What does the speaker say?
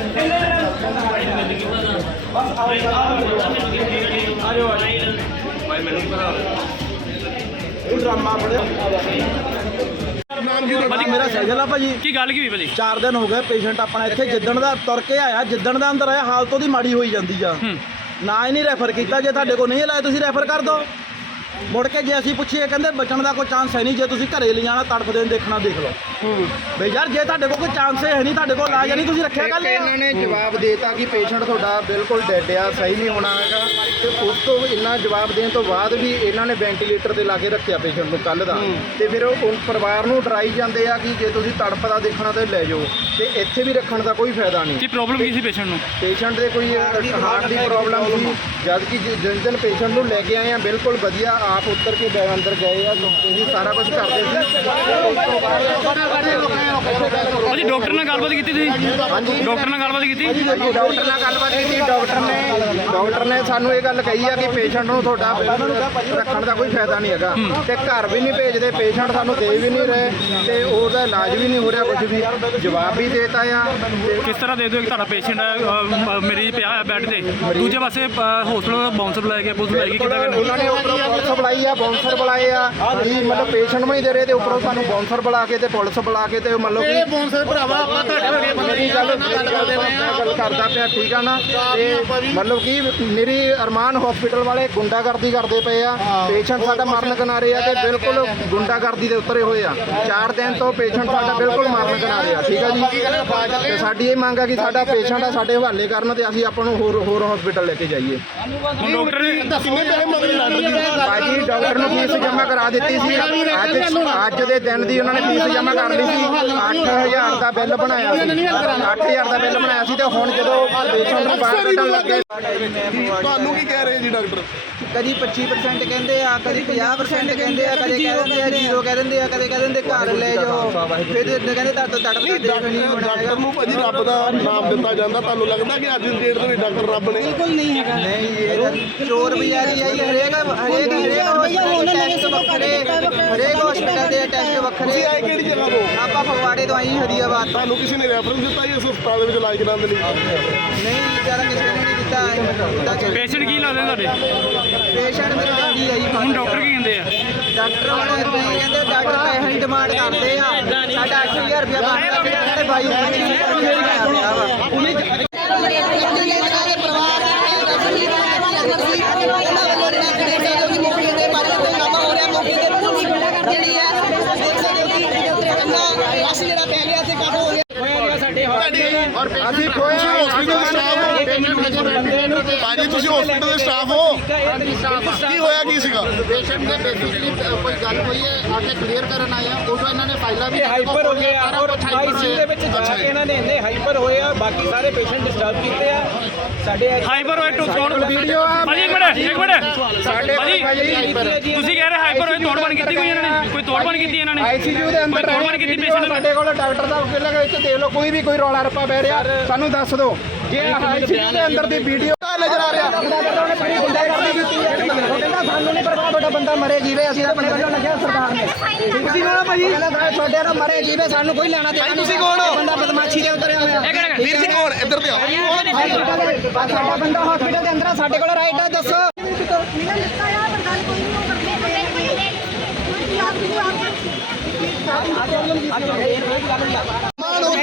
ਮੈਨੂੰ ਨਾਮ ਕੀ ਗੱਲ ਕੀ ਵੀ ਭਾਜੀ ਚਾਰ ਦਿਨ ਹੋ ਗਏ ਪੇਸ਼ੈਂਟ ਆਪਣਾ ਇੱਥੇ ਜਿੱਦਣ ਦਾ ਤੁਰ ਕੇ ਆਇਆ ਜਿੱਦਣ ਦਾ ਅੰਦਰ ਆਇਆ ਹਾਲਤ ਉਹਦੀ ਮਾੜੀ ਹੋਈ ਜਾਂਦੀ ਆ ਨਾ ਹੀ ਨਹੀਂ ਰੈਫਰ ਕੀਤਾ ਜੇ ਤੁਹਾਡੇ ਕੋਲ ਨਹੀਂ ਹਲਾਇ ਤੁਸੀਂ ਰੈਫਰ ਕਰ ਦੋ ਮੁੜ ਕੇ ਜੇ ਅਸੀਂ ਪੁੱਛੀਏ ਕਹਿੰਦੇ ਬਚਣ ਦਾ ਕੋਈ ਚਾਂਸ ਹੈ ਨਹੀਂ ਜੇ ਤੁਸੀਂ ਘਰੇ ਲੈ ਜਾਣਾ ਤੜਫਦੇ ਨੂੰ ਦੇਖਣਾ ਦੇਖ ਲਓ ਹੂੰ ਬਈ ਯਾਰ ਜੇ ਤੁਹਾਡੇ ਕੋਲ ਕੋਈ ਚਾਂਸ ਹੈ ਨਹੀਂ ਤੁਹਾਡੇ ਕੋਲ ਲਾਜ ਨਹੀਂ ਤੁਸੀਂ ਰੱਖਿਆ ਕੱਲ ਇਹਨਾਂ ਨੇ ਜਵਾਬ ਦੇਤਾ ਕਿ ਪੇਸ਼ੈਂਟ ਤੁਹਾਡਾ ਬਿਲਕੁਲ ਡੈੱਡ ਆ ਸਹੀ ਨਹੀਂ ਹੋਣਾ ਹੈਗਾ ਤੇ ਉਸ ਤੋਂ ਇੰਨਾ ਜਵਾਬ ਦੇਣ ਤੋਂ ਬਾਅਦ ਵੀ ਇਹਨਾਂ ਨੇ ਵੈਂਟੀਲੇਟਰ ਤੇ ਲਾ ਕੇ ਰੱਖਿਆ ਪੇਸ਼ੈਂਟ ਨੂੰ ਕੱਲ ਦਾ ਤੇ ਫਿਰ ਉਹ ਪਰਿਵਾਰ ਨੂੰ ਡਰਾਈ ਜਾਂਦੇ ਆ ਕਿ ਜੇ ਤੁਸੀਂ ਤੜਫਦਾ ਦੇਖਣਾ ਤੇ ਲੈ ਜਾਓ ਤੇ ਇੱਥੇ ਵੀ ਰੱਖਣ ਦਾ ਕੋਈ ਫਾਇਦਾ ਨਹੀਂ ਕੀ ਪ੍ਰੋਬਲਮ ਕੀ ਸੀ ਪੇਸ਼ੈਂਟ ਨੂੰ ਪੇਸ਼ੈਂਟ ਦੇ ਕੋਈ ਹਾਰਟ ਦੀ ਪ੍ਰੋਬਲਮ ਸੀ ਜਦ ਕਿ ਜਿੰਨ ਦਿਨ ਪੇਸ਼ੈਂਟ ਨੂੰ ਲੈ ਕੇ ਆਏ ਆ ਬਿਲਕੁਲ ਵਧੀਆ ਆਪ ਉੱਤਰ ਕੇ ਬੈਗ ਅੰਦਰ ਗਏ ਆ ਕਿਉਂਕਿ ਸਾਰਾ ਕੁਝ ਕਰਦੇ ਸੀ ਉਹ ਜੀ ਡਾਕਟਰ ਨਾਲ ਗੱਲਬਾਤ ਕੀਤੀ ਸੀ ਹਾਂਜੀ ਡਾਕਟਰ ਨਾਲ ਗੱਲਬਾਤ ਕੀਤੀ ਡਾਕਟਰ ਨਾਲ ਗੱਲਬਾਤ ਕੀਤੀ ਡਾਕਟਰ ਨੇ ਡਾਕਟਰ ਨੇ ਸਾਨੂੰ ਇਹ ਗੱਲ ਕਹੀ ਆ ਕਿ ਪੇਸ਼ੈਂਟ ਨੂੰ ਤੁਹਾਡਾ ਰੱਖਣ ਦਾ ਕੋਈ ਫਾਇਦਾ ਨਹੀਂ ਹੈਗਾ ਤੇ ਘਰ ਵੀ ਨਹੀਂ ਭੇਜਦੇ ਪੇਸ਼ੈਂਟ ਸਾਨੂੰ ਦੇ ਵੀ ਨਹੀਂ ਰਹੇ ਤੇ ਉਹਦਾ ਇਲਾਜ ਵੀ ਨਹੀਂ ਹੋ ਰਿਹਾ ਕੁਝ ਵੀ ਜਵਾਬ ਵੀ ਦੇਤਾ ਆ ਕਿਸ ਤਰ੍ਹਾਂ ਦੇ ਦਿਓ ਕਿ ਤੁਹਾਡਾ ਪੇਸ਼ੈਂਟ ਮੇਰੀ ਪਿਆ ਬੈੱਡ ਤੇ ਦੂਜੇ ਪਾਸੇ ਹੌਸਪੀਟਲ ਬਾਉਂਸਰ ਲਾਇਆ ਗਿਆ ਪੁਲਿਸ ਲਾਇਆ ਗਿਆ ਕਿਦਾਂ ਕਰਨਾ ਉਹਨਾਂ ਨੇ ਉਹ ਪ੍ਰੋਪਰ ਬੁਲਾਈ ਆ ਬੌਂਸਰ ਬੁਲਾਏ ਆ ਜੀ ਮਤਲਬ ਪੇਸ਼ੈਂਟ ਮੈਂ ਦੇ ਰਹੇ ਤੇ ਉੱਪਰੋਂ ਸਾਨੂੰ ਬੌਂਸਰ ਬੁਲਾ ਕੇ ਤੇ ਪੁਲਿਸ ਬੁਲਾ ਕੇ ਤੇ ਮਤਲਬ ਇਹ ਬੌਂਸਰ ਭਰਾਵਾ ਆਪਾਂ ਤੁਹਾਡੇ ਵਰਗੇ ਬੰਦੇ ਗੱਲ ਕਰਦੇ ਨੇ ਗੱਲ ਕਰਦਾ ਪਿਆ ਠੀਕ ਆ ਨਾ ਤੇ ਮਤਲਬ ਕੀ ਮੇਰੀ ਅਰਮਾਨ ਹਸਪੀਟਲ ਵਾਲੇ ਗੁੰਡਾਗਰਦੀ ਕਰਦੇ ਪਏ ਆ ਪੇਸ਼ੈਂਟ ਸਾਡਾ ਮਰਨ ਕਿਨਾਰੇ ਆ ਤੇ ਬਿਲਕੁਲ ਗੁੰਡਾਗਰਦੀ ਦੇ ਉੱਤੇ ਹੋਏ ਆ 4 ਦਿਨ ਤੋਂ ਪੇਸ਼ੈਂਟ ਸਾਡਾ ਬਿਲਕੁਲ ਮਰਨ ਕਿਨਾਰੇ ਆ ਠੀਕ ਆ ਜੀ ਤੇ ਸਾਡੀ ਇਹ ਮੰਗ ਆ ਕਿ ਸਾਡਾ ਪੇਸ਼ੈਂਟ ਆ ਸਾਡੇ ਹਵਾਲੇ ਕਰਨ ਤੇ ਅਸੀਂ ਆਪਾਂ ਨੂੰ ਹੋਰ ਹੋਰ ਹਸਪੀਟਲ ਲੈ ਕੇ ਜਾਈਏ ਡਾਕਟਰ ਕਿੰਨੇ ਪੈਸੇ ਮੰਗਦੇ ਨੇ ਜੀ ਡਾਕਟਰ ਨੂੰ ਫੀਸ ਜਮ੍ਹਾਂ ਕਰਾ ਦਿੱਤੀ ਸੀ ਅੱਜ ਅੱਜ ਦੇ ਦਿਨ ਦੀ ਉਹਨਾਂ ਨੇ ਫੀਸ ਜਮ੍ਹਾਂ ਕਰ ਲਈ ਸੀ 8000 ਦਾ ਬਿੱਲ ਬਣਾਇਆ ਸੀ 8000 ਦਾ ਬਿੱਲ ਬਣਾਇਆ ਸੀ ਤੇ ਹੁਣ ਜਦੋਂ ਪੇਸ਼ੈਂਟ ਨੂੰ ਪਾਣੀ ਕੱਢਣ ਲੱਗੇ ਤੁਹਾਨੂੰ ਕੀ ਕਹਿ ਰਹੇ ਜੀ ਡਾਕਟਰ ਕਦੀ 25% ਕਹਿੰਦੇ ਆ ਕਦੀ 50% ਕਹਿੰਦੇ ਆ ਕਦੇ ਕਹਿੰਦੇ ਆ ਜੀਰੋ ਕਹਿ ਦਿੰਦੇ ਆ ਕਦੇ ਕਹਿ ਦਿੰਦੇ ਘਰ ਲੈ ਜਾਓ ਫਿਰ ਇਦਾਂ ਕਹਿੰਦੇ ਤਾਂ ਤੜਪ ਤੜਪ ਨਹੀਂ ਡਾਕਟਰ ਨੂੰ ਭਾਜੀ ਰੱਬ ਦਾ ਨਾਮ ਦਿੱਤਾ ਜਾਂਦਾ ਤੁਹਾਨੂੰ ਲੱਗਦਾ ਕਿ ਅੱਜ ਦੀ ਡੇਟ ਤੋਂ ਵੀ ਡਾਕਟਰ ਰੱਬ ਨੇ ਬਿਲਕੁਲ ਨਹੀਂ ਹੈਗਾ ਨਹੀਂ ਇਹ ਚੋਰ ਬਿਆਰੀ ਆਈ ਹਰੇਕ ਹਰੇਕ ਹਰੇਕ ਹਰੇਕ ਹਸਪਤਾਲ ਦੇ ਟੈਸਟ ਵੱਖਰੇ ਤੁਸੀਂ ਆਏ ਕਿਹੜੀ ਜਗ੍ਹਾ ਤੋਂ ਆਪਾਂ ਫਵਾੜੇ ਤੋਂ ਆਈ ਹਰੀ ਆਵਾਜ਼ ਤੁਹਾਨੂੰ ਕਿਸੇ ਨੇ ਰੈਫਰੈਂਸ ਦਿੱਤਾ ਇਸ ਹਸਪਤਾਲ ਦੇ ਵਿੱਚ ਲਾਇਕ ਨਾਮ ਦੇ ਲਈ ਨਹੀਂ ਵਿਚਾਰਾ ਕਿਸੇ ਨੇ ਨਹੀਂ ਦਿੱਤਾ ਪੇਸ਼ੈਂਟ ਕੀ ਲਾਉਂਦੇ ਤੁਹਾਡੇ ਪੇਸ਼ੈਂਟ ਮਿਲ ਹੈ ਜੀ ਹੁਣ ਡਾਕਟਰ ਕੀ ਕਹਿੰਦੇ ਆ ਡਾਕਟਰ ਉਹਨਾਂ ਨੂੰ ਕਹਿੰਦੇ ਡਾਕਟਰ ਤਾਂ ਇਹੀ ਡਿਮਾਂਡ ਕਰਦੇ ਆ ਸਾਡਾ 8000 ਰੁਪਿਆ ਬਣਦਾ ਤੇ ਬਾਈ ਮੇਰੀ ਗੱਲ ਸੁਣੋ ਉਹਨੇ ਅਸੀਂ ਲੈ ਲਿਆ ਤੇ ਕਾਟੋ ਹੋ ਗਿਆ ਹੋਇਆ ਸਾਡੇ ਅਸੀਂ ਖੋਇਆ ਹਸਪੀਟਲ ਭਾਜੀ ਤੁਸੀਂ ਹਸਪੀਟਲ ਦੇ ਸਟਾਫ ਹੋ ਕੀ ਹੋਇਆ ਕੀ ਸੀਗਾ ਪੇਸ਼ੈਂਟ ਦੇ ਕੋਈ ਗੱਲ ਹੋਈ ਤੁਸੀਂ ਕਹਿ ਰਹੇ ਹਾਈਪਰ ਹੋਏ ਤੋੜਬਣ ਕੀਤੀ ਕੋਈ ਇਹਨਾਂ ਨੇ ਕੋਈ ਤੋੜਬਣ ਕੀਤੀ ਇਹਨਾਂ ਨੇ ਆਈਸੀਯੂ ਦੇ ਅੰਦਰ ਤੋੜਬਣ ਕੀਤੀ ਪੇਸ਼ੈਂਟ ਸਾਡੇ ਕੋਲ ਡਾਕਟਰ ਦਾ ਵਕੀਲ ਲਗਾ ਇੱਥੇ ਦੇਖ ਲਓ ਕੋਈ ਵੀ ਕੋਈ ਰੌਲਾ ਰੱਪਾ ਬੈ ਰਿਹਾ ਸਾਨੂੰ ਦੱਸ ਦਿਓ ਅੰਦਰ ਦੀ ਵੀਡੀਓ ਨਜ਼ਰ ਆ ਰਿਹਾ ਆਹ ਇਹ ਰੋਜ਼ ਗੱਲ ਨਹੀਂ ਆ ਪਾ ਰਹੀ